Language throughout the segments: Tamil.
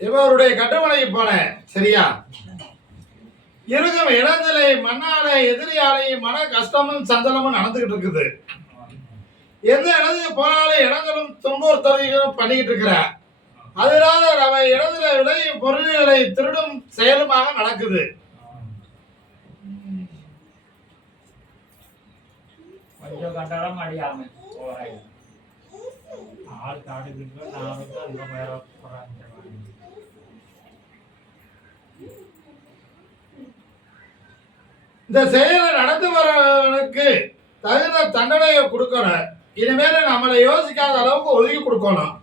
இவருடைய கட்டுமலைக்கு போனேன் சரியா? இருக்கும் இடத்திலே மண்ணால எதிரியாலே மன கஷ்டமும் சஞ்சலமும் நடந்துகிட்டு இருக்குது. எந்த இடத்துக்கு போனாலும் இடங்களும் துன்புறுத்தல்களும் பண்ணிக்கிட்டு இருக்கிற அதனால நம்ம இடத்துல விளையும் பொருள்களை திருடும் செயலுமாக நடக்குது. கொஞ்சம் ஆள் காடுகிட்டு நானும் அந்த வேற போறாங்க இந்த செயலை நடந்து வரவனுக்கு தகுந்த தண்டனையை கொடுக்கணும். இனிமேல் நம்மளை யோசிக்காத அளவுக்கு ஒதுக்கி கொடுக்கணும்.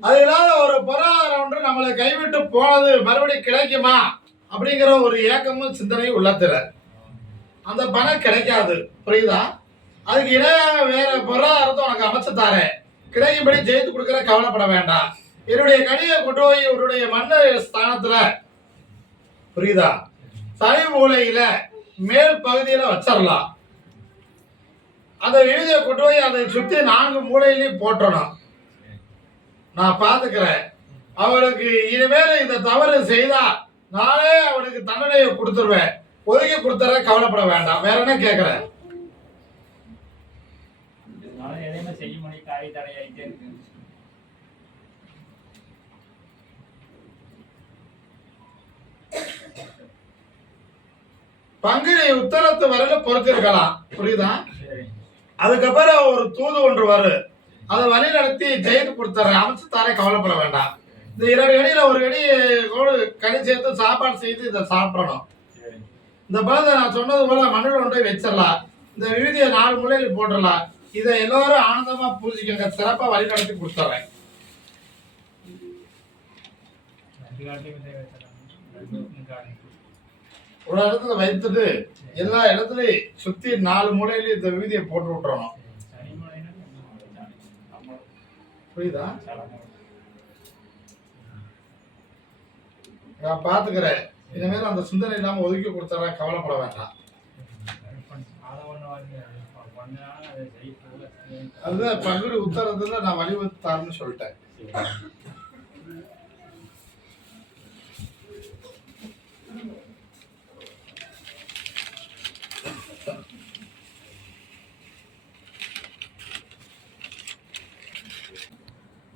அது இல்லாத ஒரு பொருளாதாரம் ஒன்று நம்மளை கைவிட்டு போனது மறுபடியும் கிடைக்குமா? அப்படிங்கிற ஒரு ஏக்கமும் சிந்தனையும் உள்ளத்துல. அந்த பணம் கிடைக்காது. புரியுதா? அதுக்கு இணையாக வேற பொருளாதாரத்தை உனக்கு அமைச்சு தாரேன். கிடைக்கும்படி ஜெயித்து கொடுக்குற கவலைப்பட வேண்டாம். என்னுடைய கனியை கொண்டு போய் இவருடைய மன்ன ஸ்தானத்துல. புரியுதா? தனி மூலையில மேல் பகுதியில வச்சிடலாம் அந்த விழுதியை கொண்டு போய் அதை சுத்தி நான்கு மூலையிலையும் போட்டணும். நான் பாத்துக்கிறேன் அவனுக்கு இனிமேல் இந்த தவறு செய்தா நானே அவனுக்கு தண்டனையை கொடுத்துருவேன். ஒதுக்கி கொடுத்துற கவலைப்பட வேண்டாம். வேற என்ன கேட்கறேன் இருந்தாலும் எதையுமே செய்ய முடியும் காய் தடையாயிட்டே இருக்கு பங்குனி உத்தரத்து வரையில பொறுத்திருக்கலாம். புரியுதா? அதுக்கப்புறம் ஒரு தூது ஒன்று வரும் அதை வழி நடத்தி ஜெயித்து கொடுத்துறேன் அமைச்சு தாரே கவலைப்பட வேண்டாம். இந்த இரண்டு கடியில ஒரு கடி கனி சேர்த்து சாப்பாடு செய்து இதை சாப்பிடணும். இந்த பழத்தை நான் சொன்னது போல மண்ணில் கொண்டு வச்சிடலாம். இந்த விழுதியை நாலு முறையில் போட்டுடலாம். இதை எல்லாரும் ஆனந்தமா பூஜிக்கங்க. சிறப்பா வழி நடத்தி கொடுத்துறேன் ரெண்டு காட்டிலையும் இதே வச்சிடறாங்க ரெண்டு காட்டி ஒரு இடத்துல வைத்துட்டு எல்லா இடத்துலயும் சுத்தி நாலு மூலையிலயும் இந்த விபூதியை போட்டு விட்டுறணும். புரியுதா? நான் பாத்துக்கிறேன். இனிமேல் அந்த சிந்தனை இல்லாம ஒதுக்கி கொடுத்துறேன் கவலைப்பட வேண்டாம். அதுதான் பங்குடி உத்தரத்துல நான் வழிவகுத்தாருன்னு சொல்லிட்டேன்.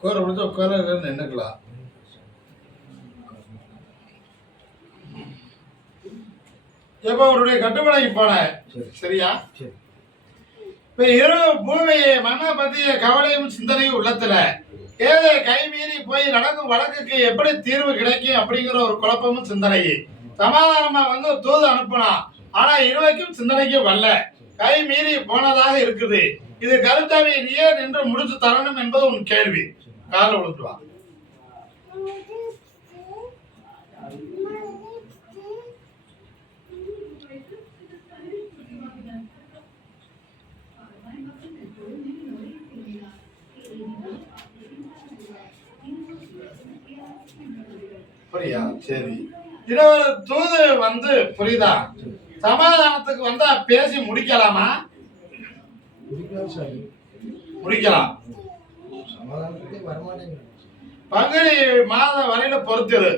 கோர முடிச்சா உட்கார நின்னுக்கலாம் எப்ப அவருடைய கட்டுமலைக்கு போனேன் சரியா? இப்ப இரு பூமி மண்ணை பத்திய கவலையும் சிந்தனையும் உள்ளத்துல ஏதே கைமீறி போய் நடக்கும் வழக்குக்கு எப்படி தீர்வு கிடைக்கும் அப்படிங்கிற ஒரு குழப்பமும் சிந்தனை சமாதானமா வந்து தூது அனுப்புனா ஆனா இருவைக்கும் சிந்தனைக்கு வரல. கை மீறி போனதாக இருக்குது. இது கருத்தாவி ஏன் நின்று முடிச்சு தரணும் என்பது உன் கேள்வி. கால உழுத்துவா புரியா? சரி. இன்னொரு தூது வந்து புரியுதா? சமாதானத்துக்கு வந்தா பேசி முடிக்கலாமா? முடிக்கலாம் பங்குனி மாதம் வரையில பொறுத்திரு.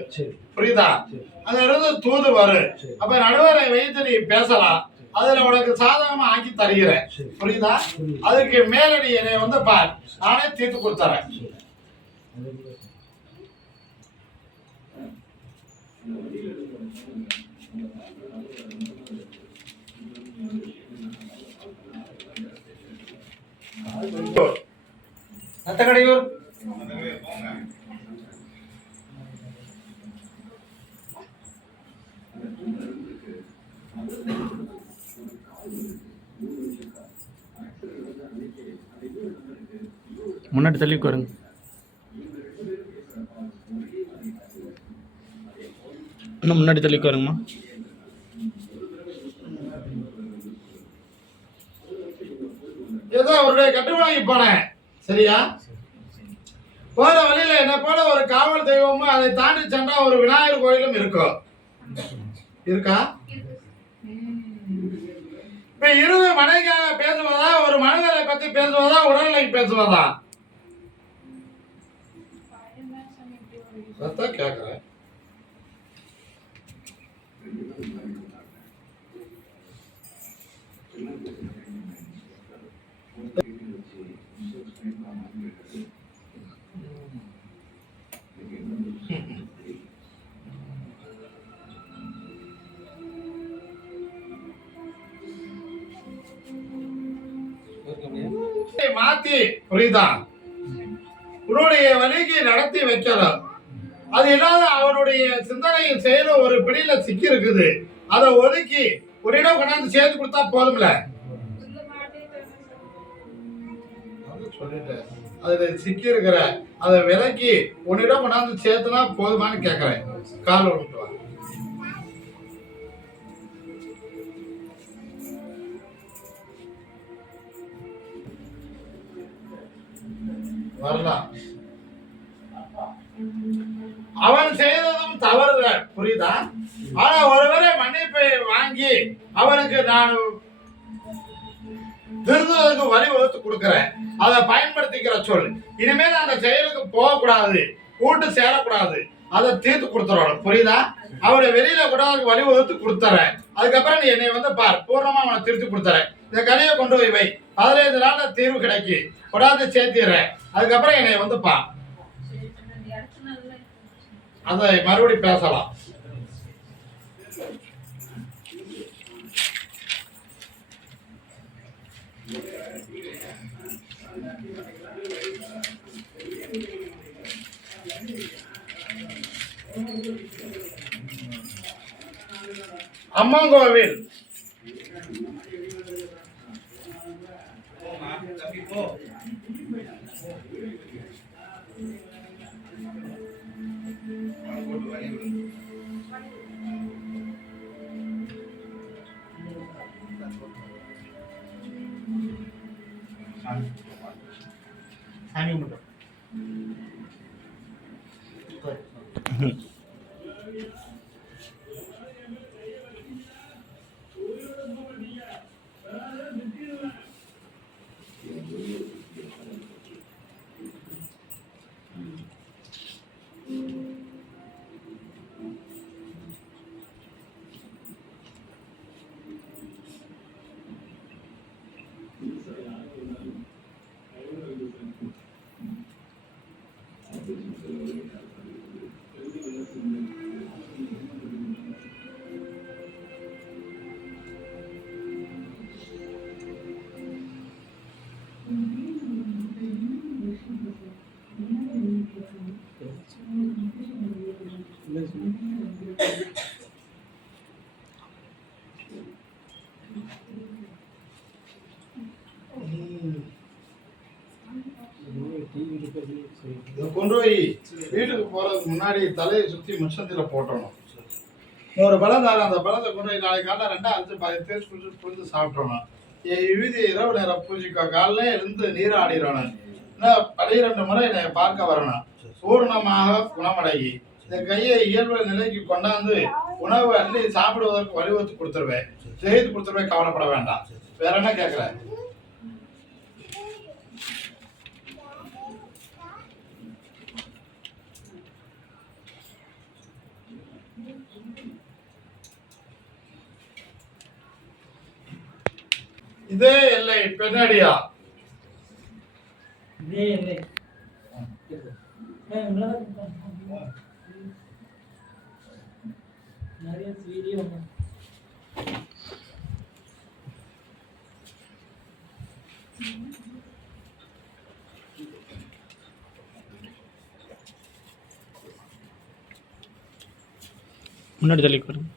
புரியுதா? அங்க இருந்து தூது சரி. அப்ப நடுவரை வைத்து நீ பேசலாம். அதுல உனக்கு சாதகமா ஆக்கி தருகிறேன். புரியுதா. அதுக்கு மேல நீ என்னை வந்து பார். நானே தீர்த்து கொடுத்துறேன். சரி. அது நத்தக்கடையூர் முன்னாடி தள்ளி உட்காருங்க இன்னும் முன்னாடி தள்ளி உட்காருங்கம்மா ஏதோ அவருடைய கட்டுமனைக்கு போனேன் சரியா? போற வழியில என்ன போல ஒரு காவல் தெய்வமும் அதை தாண்டி சென்றா ஒரு விநாயகர் கோயிலும் இருக்கும் இருக்கா? இப்ப இரு மனைவிக்காக பேசுவதா ஒரு மனிதரை பத்தி பேசுவதா உடல்நிலைக்கு பேசுவதா? கேக்குறேன் கேக்குறேன் மாத்தி புரியுதா உன்னுடைய வழிக்கு நடத்தி வைக்கலாம் அது இல்லாத அவனுடைய சிந்தனையும் செயலும் ஒரு பிடியில சிக்கி இருக்குது அதை ஒதுக்கி ஒரு இடம் கொண்டாந்து சேர்த்து கொடுத்தா போதும்ல? சொல்லிட்டேன். அதுல சிக்கி இருக்கிற அதை விலக்கி உன்னிடம் கொண்டாந்து சேர்த்துனா போதுமான்னு கேக்குறேன். கால் ஒன்று வரலாம் அவன் செய்ததும் தவறுகள். புரியுதா? ஆனா ஒருவரை மன்னிப்பை வாங்கி அவனுக்கு நான் திருந்துவதற்கு வழிவகுத்து கொடுக்கிறேன். அதை பயன்படுத்திக்கிற சொல். இனிமேல் அந்த செயலுக்கு போகக்கூடாது. கூட்டு சேரக்கூடாது. அதை தீர்த்து கொடுத்துறோம் புரியுதா? அவரை வெளியில கூட அவருக்கு வழிவகுத்து கொடுத்துறேன். அதுக்கப்புறம் நீ என்னை வந்து பார். பூர்ணமா அவனை திருத்தி கொடுத்துறேன். இந்த கடையை கொண்டு போய் வை. பதினைந்து நாள்ல தீர்வு கிடைக்கு. கொண்டாந்து சேர்த்திடுறேன். அதுக்கப்புறம் என்னை வந்துப்பா அதை மறுபடி பேசலாம். அம்மங்கோவில் கோவில். இதை கொண்டு போய் வீட்டுக்கு போறதுக்கு முன்னாடி தலையை சுத்தி மிஷந்தில போட்டணும். ஒரு பழம் தர அந்த பழத்தை கொண்டு போய் நாளைக்கு காலைல ரெண்டா அஞ்சு பாதி தேய்ச்சி குடிச்சு புரிஞ்சு சாப்பிட்றணும் விதி இரவு நேரம் பூஜைக்கோ காலைல எழுந்து நீராடிடணும் இன்னும் பனிரெண்டு முறை என்னை பார்க்க வரணும். பூர்ணமாக குணமடங்கி இந்த கையை இயல்பு நிலைக்கு கொண்டாந்து உணவு அள்ளி சாப்பிடுவதற்கு வழிவகுத்து கொடுத்துருவேன். செய்து கொடுத்துருவேன் கவலைப்பட வேண்டாம். வேற என்ன கேட்குறேன் இதே எல்லை பெண்ணடியா இதே இல்லை நிறைய வீடியோ முன்னாடி தள்ளிக்கு வருங்க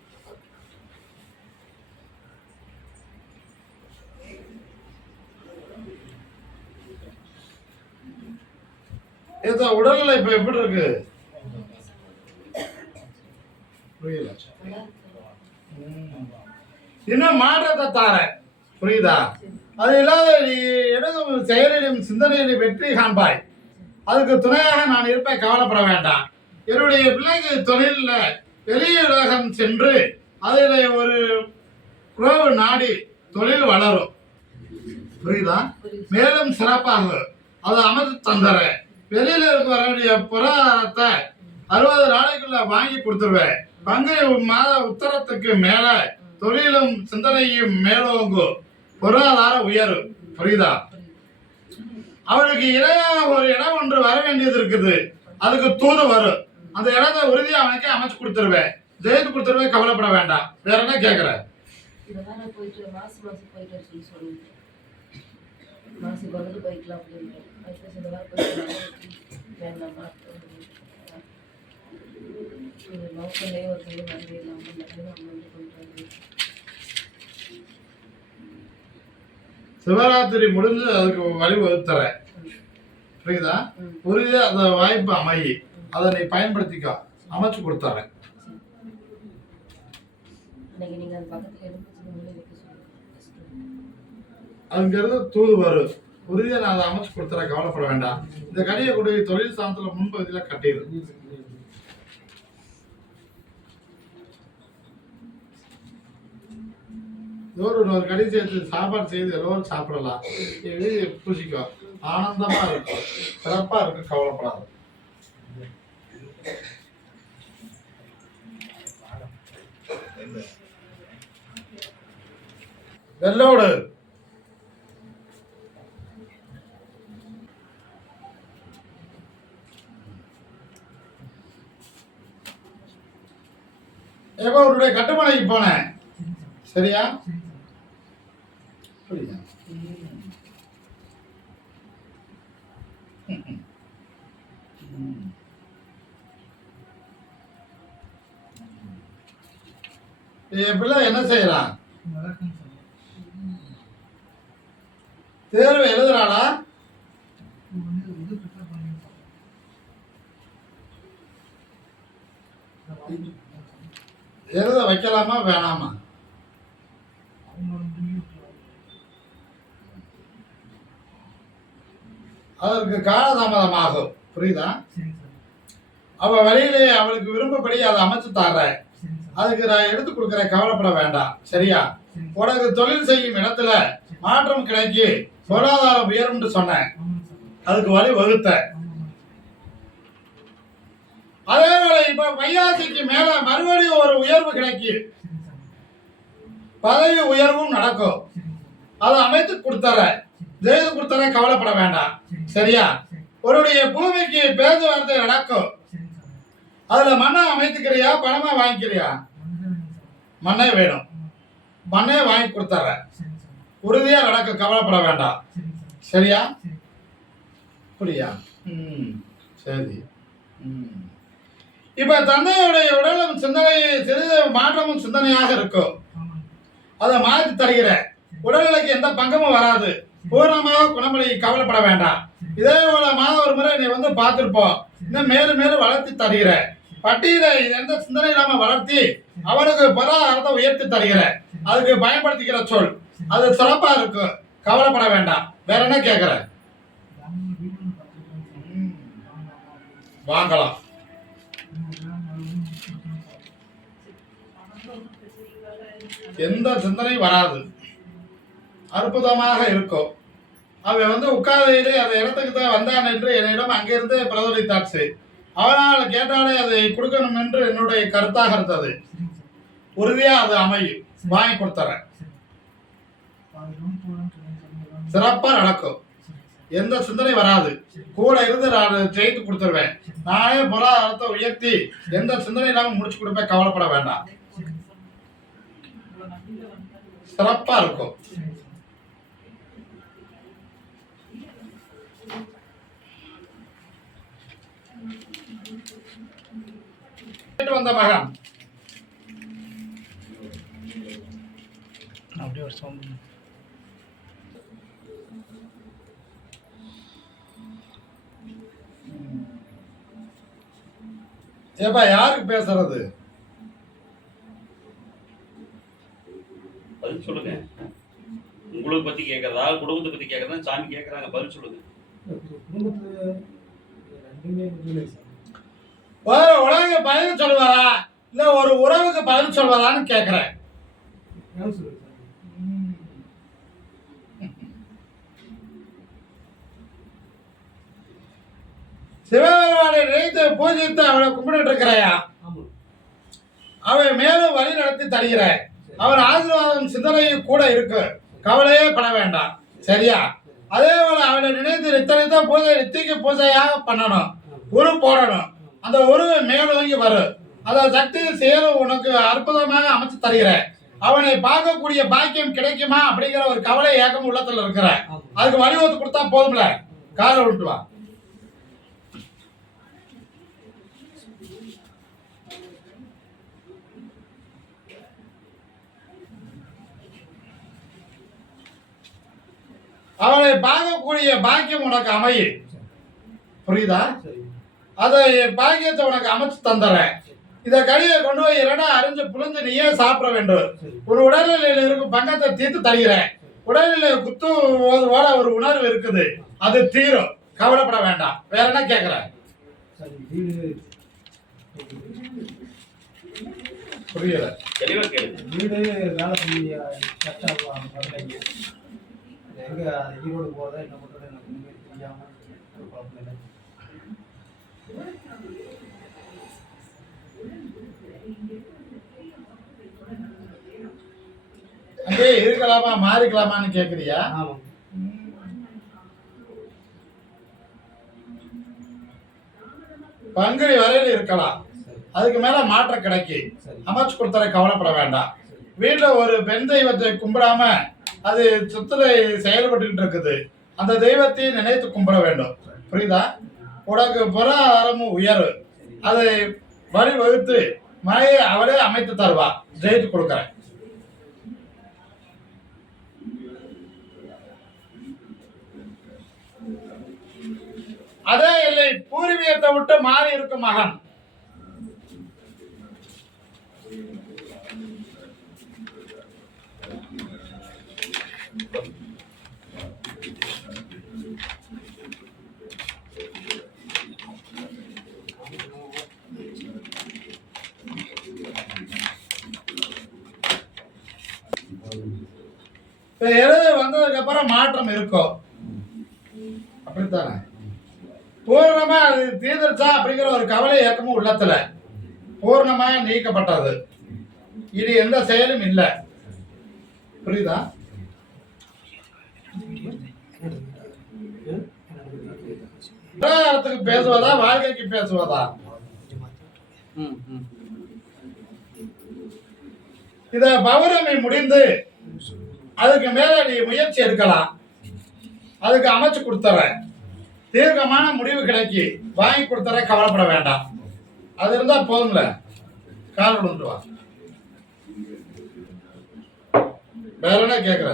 இந்த உடல்நிலை இப்ப எப்படி இருக்கு? புரியல இன்னும் மாற்றத்தை தாரேன்? புரியுதா? அது இல்லாத நீ எடுக்கும் செயலிலும் சிந்தனையிலும் வெற்றி காண்பாய். அதுக்கு துணையாக நான் இருப்பேன் கவலைப்பட வேண்டாம். என்னுடைய பிள்ளைக்கு தொழிலில் வெளியுலகம் சென்று அதில் ஒரு உறவு நாடி தொழில் வளரும். புரியுதா? மேலும் சிறப்பாக அதை அமைத்து தந்துடுறேன் வெளியில இருக்க வரக்கூடிய பொருளாதாரத்தை அறுபது நாளைக்குள்ள வாங்கி கொடுத்துருவேன். பங்கு மாத உத்தரத்துக்கு மேல தொழிலும் சிந்தனையும் மேலோங்கும் பொருளாதார உயரும் புரியுதா? அவளுக்கு இடையே ஒரு இடம் ஒன்று வர வேண்டியது இருக்குது. அதுக்கு தூது வரும். அந்த இடத்தை உறுதியா அவனுக்கே அமைச்சு கொடுத்துருவேன். ஜெயித்து கொடுத்துருவேன் கவலைப்பட வேண்டாம். வேற என்ன கேட்குற போய்க்கலாம் அப்படின்ட்டு அதுக்கு சில வாரம் போயிட்டு வேண்டாமா இது நோக்கமே ஒரு சொல்லி வந்து இல்லாமல் நிறைய அமௌண்ட் கொண்டு சிவராத்திரி முடிஞ்சு அதுக்கு வழி வகுத்துறேன். புரியுதா. உறுதியா அந்த வாய்ப்பு அமையி அதை நீ பயன்படுத்திக்கோ. அமைச்சு அன்னைக்கு பக்கத்துல சொல்லுங்க அங்கிருந்து தூது வரும் உறுதியா நான் அதை அமைச்சு கொடுத்துறேன் கவலைப்பட வேண்டாம். இந்த கடியை கொண்டு போய் தொழில் சாந்தத்தில் முன்பகுதியில் கட்டிடு. ஏதோ ஒரு ஒரு கடி சேர்த்து சாப்பாடு செய்து எல்லோரும் சாப்பிடலாம். இது பூசிக்கோ. ஆனந்தமா இருக்கும் சிறப்பா இருக்கும் கவலைப்படாது. வெள்ளோடு ஏப்பா அவருடைய கட்டுமனைக்கு போனேன் சரியா? புரியுதா? என் பிள்ளை என்ன செய்யறான் தேர்வு எழுதுறானா எழுத வைக்கலாமா? வேணாமா? அதற்கு காலதாமதமாகும். புரியுதா? அவ வழியிலே அவளுக்கு விருப்பப்படி அதை அமைச்சு தர்றேன் அதுக்கு நான் எடுத்து கொடுக்குறேன் கவலைப்பட வேண்டாம். சரியா? உனக்கு தொழில் செய்யும் இடத்துல மாற்றம் கிடைக்கி. பொருளாதாரம் உயரும்னு சொன்னேன். அதுக்கு வழி வகுத்தேன். அதே வேளை இப்ப வையாசிக்கு மேல மறுபடியும் ஒரு உயர்வு கிடைக்கி. பதவி உயர்வும் நடக்கும். அதை அமைத்து கொடுத்துறேன். ஜெயித்து கொடுத்துறேன் கவலைப்பட வேண்டாம். சரியா? உன்னுடைய பூமிக்கு பேச்சுவார்த்தை நடக்கும். அதுல மண்ணை அமைத்துக்கிறியா பணமா வாங்கிக்கிறியா? மண்ணே வேணும். மண்ணே வாங்கி கொடுத்துறேன். உறுதியா நடக்க கவலைப்பட வேண்டாம். சரியா? அப்படியா? ம் சரி. ம். இப்ப தந்தையுடைய உடலும் சிந்தனை சிறிது மாற்றமும் சிந்தனையாக இருக்கும். அதை மாற்றி தருகிறேன். உடல்நிலைக்கு எந்த பங்கமும் வராது. பூர்ணமாக குணமடை கவலைப்பட வேண்டாம். இதே போல மாதம் ஒரு முறை நீ வந்து பார்த்துருப்போம். இன்னும் மேலும் மேலும் வளர்த்தி தருகிற. பட்டியல எந்த சிந்தனை இல்லாம வளர்த்தி அவனுக்கு பொருளாதாரத்தை உயர்த்தி தருகிற. அதுக்கு பயன்படுத்திக்கிற சொல். அது சிறப்பா இருக்கும். கவலைப்பட வேண்டாம். வேற என்ன கேக்குற? வாங்கலாம். எந்த சிந்தனையும் வராது. அற்புதமாக இருக்கும். அவன் வந்து உட்கார்ந்தையிலே அந்த இடத்துக்கு தான் வந்தான் என்று என்னிடம் அங்கிருந்து பிரதிபலித்தாச்சு அவனால் கேட்டாலே அதை கொடுக்கணும் என்று என்னுடைய கருத்தாக இருந்தது. உறுதியாக அது அமையும். வாங்கி கொடுத்துறேன். சிறப்பாக நடக்கும். எந்த சிந்தனை வராது. கூட இருந்து நான் ஜெயித்து கொடுத்துருவேன். நானே பொருளாதாரத்தை உயர்த்தி எந்த சிந்தனை இல்லாமல் முடிச்சு கொடுப்பேன். கவலைப்பட வேண்டாம். சிறப்பாக இருக்கும். வந்த மகன். அப்படியே ஒரு சவுண்ட் ஏப்பா யாருக்கு பேசுறது? பதில் சொல்லுங்க. உங்களுக்கு பத்தி கேட்கறதா குடும்பத்தை பத்தி கேட்கறதா சாமி கேட்கறாங்க பதில் சொல்லுங்க. ஒரு உலக பதில் சொல்வதா இல்ல ஒரு உறவுக்கு பதில் சொல்வதான்னு கேக்குறேன். சிவபெருமானை நினைத்து பூஜித்து அவளை கும்பிட்டு இருக்கிறாயா? அவன் மேலும் வழி நடத்தி தருகிற அவன் ஆசீர்வாதம் சிந்தனையும் கூட இருக்கு. கவலையே பட வேண்டாம். சரியா? அதே போல அவளை நினைத்து நித்தனித்த பூஜை நித்திக்கு பூஜையாக பண்ணணும். உரு போடணும். அந்த உருவை மேலோங்கி வரும் அந்த சக்தி செயலும் உனக்கு அற்புதமாக அமைச்சு தருகிறேன் அவனை பார்க்கக்கூடிய பாக்கியம் கிடைக்குமா அப்படிங்கிற ஒரு கவலை ஏக்கம் உள்ளத்துல இருக்கிற. அதுக்கு வழிவகுத்து கொடுத்தா போதும்ல. காரை விட்டு வா. அவனை பார்க்கக்கூடிய பாக்கியம் உனக்கு அமையும் புரியுதா? அதை பாக்கியத்தை உனக்கு அமைச்சு தந்துடுறேன் இதை கழியை கொண்டு போய் இரண்டா அரிஞ்சு புழிஞ்சு நீயே சாப்பிட வேண்டும். ஒரு உடல்நிலையில் இருக்கும் பங்கத்தை தீர்த்து தருகிறேன். உடல்நிலை குத்து ஓட ஒரு உணர்வு இருக்குது. அது தீரும். கவலைப்பட வேண்டாம். வேற என்ன கேட்குற புரியல. வீடு வேலை பண்ணி கஷ்டம் எங்க ஈரோடு போறதா என்ன பண்றது எனக்கு தெரியாம ஒரு குழப்பம் இல்லை. அங்கே இருக்கலாமா மாறிக்கலாமான்னு கேட்குறியா பங்குனி வரையில் இருக்கலாம். அதுக்கு மேல மாற்றம் கிடைக்கும் சரி. அமைச்சு கொடுத்தரை கவலைப்பட வேண்டாம். வீட்டில் ஒரு பெண் தெய்வத்தை கும்பிடாம அது சுத்துல செயல்பட்டுக்கிட்டு இருக்குது. அந்த தெய்வத்தையும் நினைத்து கும்பிட வேண்டும். புரியுதா? உனக்கு பொருளாதாரமும் உயர்வு அதை வழிவகுத்து மழையை அவளே அமைத்து தருவா. ஜெயித்து கொடுக்குறேன். அதே இல்லை பூர்வீகத்தை விட்டு மாறி இருக்கும் மகன். இப்ப எழுது வந்ததுக்கு அப்புறம் மாற்றம் இருக்கும் அப்படித்தானே? பூர்ணமா அது தீர்ந்துருச்சா அப்படிங்கிற ஒரு கவலை இயக்கமும் உள்ளத்துல. பூர்ணமா நீக்கப்பட்டது. இனி எந்த செயலும் இல்லை. புரியுதா? விவகாரத்துக்கு பேசுவதா வாழ்க்கைக்கு பேசுவதா? இத பௌர்ணமி முடிந்து அதுக்கு மேல நீ முயற்சி எடுக்கலாம். அதுக்கு அமைச்சு கொடுத்துறேன். தீர்க்கமான முடிவு கிடைக்கி. வாங்கி கொடுத்துறேன் கவலைப்பட வேண்டாம். அது இருந்தா போதும்ல. கால் விழுந்து வா. வேற என்ன கேக்குற?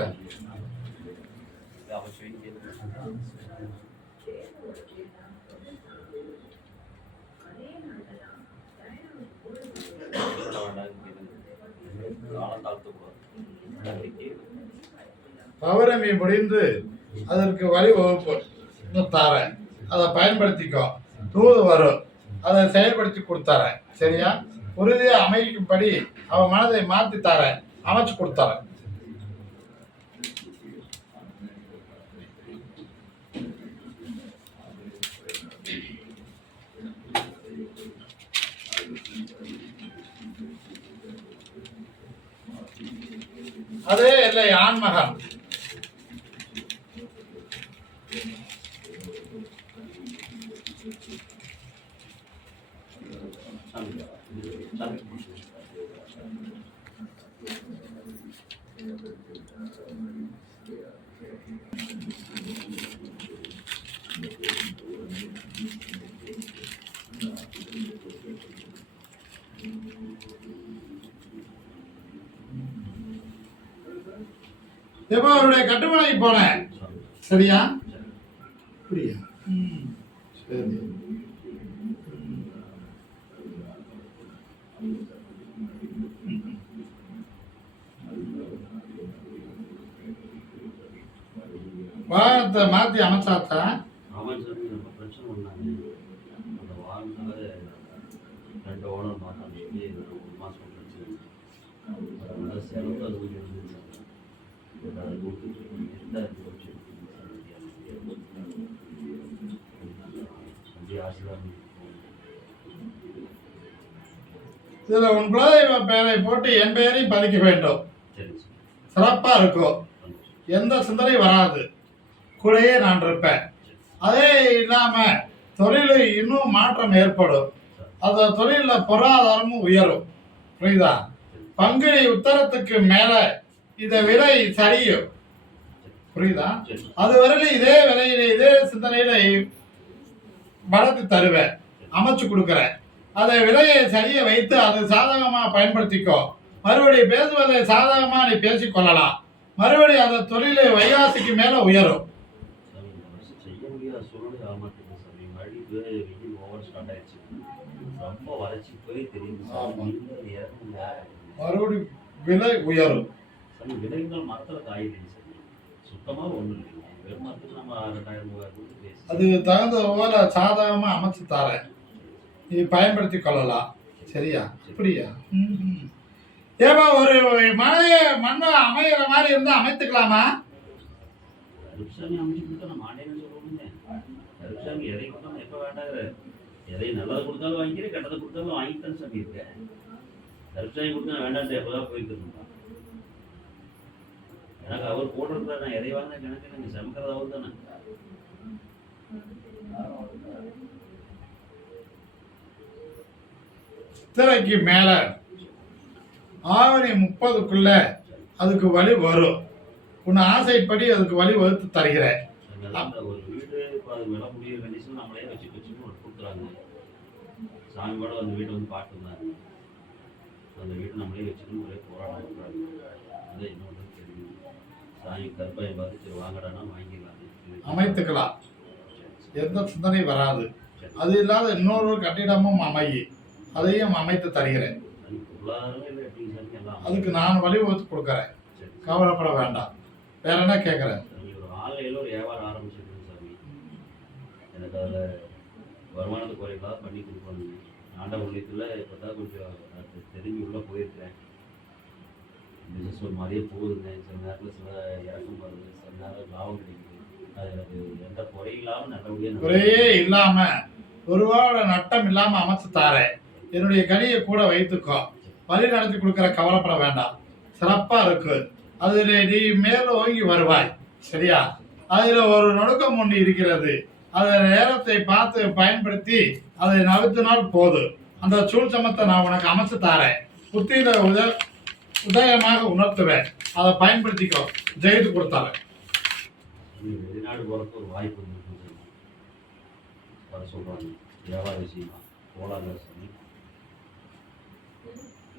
காலம் கூடாது. முடிந்து அதற்கு வழி வகுப்பு இன்னும் தாரேன். அதை பயன்படுத்திக்கோ. தூது வரும் அதை செயல்படுத்தி கொடுத்தாரேன் சரியா? உறுதியை அமைக்கும்படி அவன் மனதை மாத்தி தரேன். அமைச்சு கொடுத்தாரேன் அதே இல்லை ஆண்மகன். எப்போ அவருடைய கட்டுமனைக்கு போனேன் சரியா? அப்படியா? சரி. வாகனத்தை மாற்றி அமைச்சாத்தா ஆமாம் சார் ரொம்ப பிரச்சனை பண்ணாங்க அந்த வாங்கினால ரெண்டு ஓனர் மாட்டாங்க சொல்லி ஒரு மாதம் பிரச்சனை அதனால செலவு அது கொஞ்சம் இருந்துச்சு சார் அதை கொடுத்துட்டு இருந்தால் போச்சு அப்படி ஆசீர்வாதம் இதில் உன் குலதெய்வ பெயரை போட்டு என் பெயரையும் பதிக்க வேண்டும். சிறப்பாக இருக்கும். எந்த சிந்தனையும் வராது. கூடயே நான் இருப்பேன். அதே இல்லாமல் தொழிலில் இன்னும் மாற்றம் ஏற்படும். அந்த தொழிலில் பொருளாதாரமும் உயரும். புரியுதா? பங்குனி உத்தரத்துக்கு மேலே இந்த விலை சரியும். புரியுதா? சரி அது வரையிலும் இதே விலையில இதே சிந்தனையில வளர்த்து தருவேன். அமைச்சு கொடுக்குறேன். அதை விலையை சரியை வைத்து அது சாதகமாக பயன்படுத்திக்கோ. மறுபடியும் பேசுவதை சாதகமாக நீ பேசிக்கொள்ளலாம். மறுபடியும் அந்த தொழில் வைகாசிக்கு மேலே உயரும். மறுபடியும் விலை உயரும். விலைகள் சுத்தமாக ஒன்றும் அது தகுந்த போல சாதகமாக அமைச்சு தரேன். நீ பயன்படுத்தி கொள்ளலாம். சரியா? அப்படியா. ஏப்பா ஒரு மழையை மண்ணை அமைகிற மாதிரி இருந்தால் அமைத்துக்கலாமா? எதை நல்லது கொடுத்தாலும் வாங்கிக்கிறேன் கெட்டதை கொடுத்தாலும் வாங்கிட்டேன்னு சொல்லியிருக்கேன் கருப்சாமி கொடுத்தா வேண்டாம் எப்போதான் போயிருக்கணும் எனக்கு அவர் போட்டிருக்கிறார் நான் எதை வாங்கினா எனக்கு எனக்கு சமைக்கிறது அவர் தானே சித்திரைக்கு மேலே ஆவணி முப்பதுக்குள்ள அதுக்கு வழி வரும். உன் ஆசைப்படி அதுக்கு வழி வகுத்து தருகிறேன். சாமி கூட அந்த வீட்டை வந்து பார்த்துருந்தாங்க அந்த வீட்டை நம்மளே வச்சுக்கணும் ஒரே போராட்டம் பண்ணுறாங்க அதான் இன்னொன்று தெரியும் சாமி கருப்பாயம் பார்த்து சரி வாங்கடானா வாங்கிடலாம். அமைத்துக்கலாம். எந்த சிந்தனையும் வராது. அது இல்லாத இன்னொரு கட்டிடமும் அமையி அதையும் அமைத்து தருகிறேன். அதுக்கு நான் வழி வகுத்து கொடுக்குறேன். கவலைப்பட வேண்டாம். வேற என்ன கேட்குறேன் ஆன்லைனில் ஒரு வியாபாரம் ஆரம்பிச்சிருக்கேன் சாமி எனக்கு அதில் வருமானத்தை குறைக்கலாம் பண்ணி கொடுக்கணும் ஆண்ட ஊழியத்தில் இப்போ தான் கொஞ்சம் அது தெரிஞ்சு உள்ளே போயிருக்கிறேன் பிஸ்னஸ் ஒரு மாதிரியே போகுதுங்க சில நேரத்தில் சில இறக்கம் வருது சில நேரம் லாபம் கிடைக்குது அது எனக்கு எந்த குறையும் இல்லாமல் நல்லபடியாக குறையே இல்லாம ஒருவாட நட்டம் இல்லாம அமைச்சு தாரேன். என்னுடைய கனியை கூட வைத்துக்கோ. வழி நடத்தி கொடுக்குற கவலைப்பட வேண்டாம். சிறப்பா இருக்கு. அதில் நீ மேலே ஓங்கி வருவாய். சரியா? அதில் ஒரு நுணுக்கம் ஒன்று இருக்கிறது. அதை நேரத்தை பார்த்து பயன்படுத்தி அதை நகர்த்தினால் போதும் அந்த சூழ்ச்சமத்தை நான் உனக்கு அமைச்சு தாரேன். புத்தியில உத உதயமாக உணர்த்துவேன். அதை பயன்படுத்திக்கோ. ஜெயித்து கொடுத்தாரு. வெளிநாடு போகிறதுக்கு ஒரு வாய்ப்பு வர சொல்கிறாங்க வியாபார விஷயமா?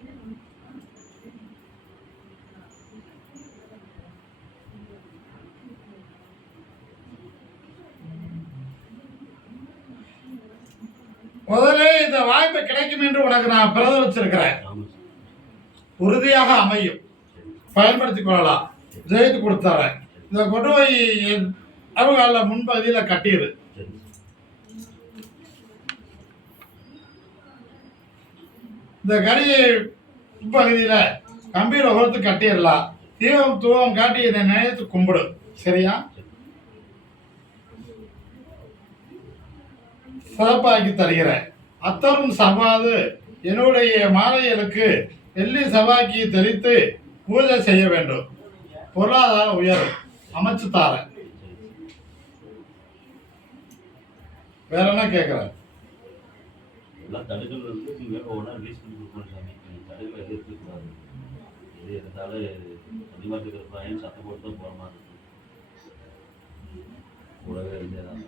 சாமி முதல்ல இந்த வாய்ப்பு கிடைக்கும் என்று உனக்கு நான் பிரதவிச்சிருக்கிறேன் ஆமாம். சார் உறுதியாக அமையும். சரி பயன்படுத்திக் கொள்ளலாம். ஜெயித்து கொடுத்துறேன். இதை கொண்டு போய் அவங்க முன்பகுதியில் கட்டிடு. இந்த கடியை இப்பகுதியில் கம்பீர உரத்து கட்டிடலாம். தீபம் தூவம் காட்டி இதை நினைத்து கும்பிடு. சரியா? சிறப்பாக்கி தருகிறேன். அத்தரும் சவாது என்னுடைய மாலைகளுக்கு வெள்ளி சவாக்கி தெளித்து பூஜை செய்ய வேண்டும். பொருளாதார உயரும் அமைச்சு தார வேற என்ன கேட்குறேன் நடுவில் இருக்கக்கூடாது எது இருந்தாலும் அதிகமாக இருப்பாங்க சத்தம் போட்டு தான் போகிற மாதிரி இருக்கும் கூடவே இருந்தே தான்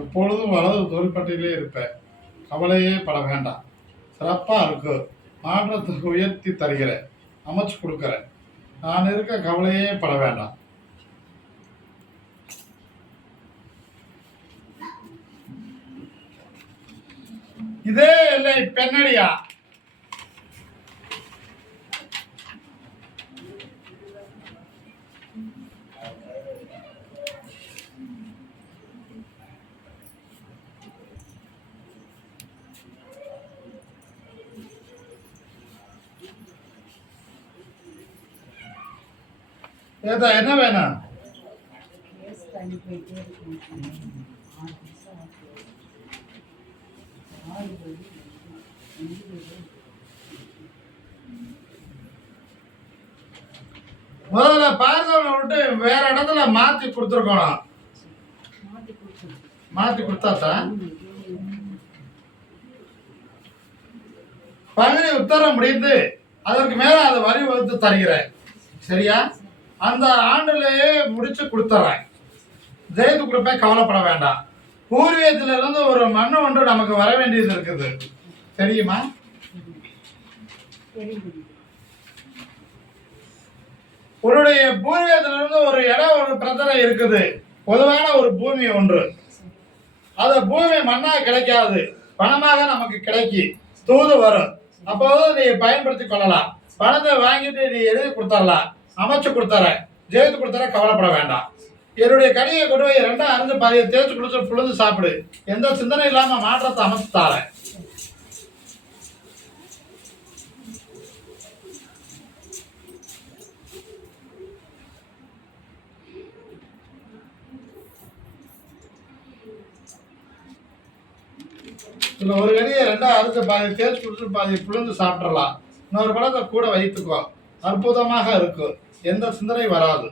எப்பொழுதும் வலது தோள்பட்டியிலே இருப்பேன். கவலையே பட வேண்டாம். சிறப்பாக இருக்கு. மாற்றத்தை உயர்த்தி தருகிறேன். அமைச்சு கொடுக்குறேன். நான் இருக்க கவலையே பட வேண்டாம். இதே இல்லை பெண்ணடியா? ஏதா என்ன வேணும் கேஸ் தள்ளி போயிட்டே இருக்கு ஆறு நிமிஷம் ஆகுது. ஆறு வலி, அஞ்சு வலி. முதல்ல பார்சலை விட்டு வேற இடத்துல மாத்தி கொடுத்துருக்கணும் மாத்தி கொடுத்தாத்தா? கொடுத்தாத்தான் பகுதி உத்தரம் முடிந்து அதற்கு மேல அதை வரி வகுத்து தருகிறேன். சரியா? அந்த ஆண்டுலயே முடிச்சு கொடுத்துறேன். ஜெயித்து கொடுப்பேன் கவலைப்பட வேண்டாம். பூர்வீகத்துல இருந்து ஒரு மண்ணு ஒன்று நமக்கு வர வேண்டியது இருக்குது. தெரியுமா? உன்னுடைய பூர்வீகத்துல இருந்து ஒரு இடம் ஒரு பிரச்சனை இருக்குது. பொதுவான ஒரு பூமி ஒன்று. அந்த பூமி மண்ணா கிடைக்காது. பணமாக நமக்கு கிடைக்கி. தூது வரும். அப்போது நீ பயன்படுத்தி கொள்ளலாம். பணத்தை வாங்கிட்டு நீ எழுதி கொடுத்துடலாம் அமைச்சு கொடுத்துற ஜெயித்து கொடுத்துற கவலைப்பட வேண்டாம். என்னுடைய கனியை கொண்டு போய் ரெண்டா அரைஞ்சு பாதியை தேய்ச்சி குளிச்சு புழுந்து சாப்பிடு. எந்த சிந்தனை இல்லாம மாற்றத்தை அமைச்சு தாரேன். இல்லை ஒரு கனியை ரெண்டா அரைச்சு பாதி தேய்ச்சி குளிச்சு பாதி புழுந்து சாப்பிட்றலாம் இன்னொரு பழத்தை கூட வைத்துக்கோ. அற்புதமாக இருக்கும். எந்த சிந்தனை வராது.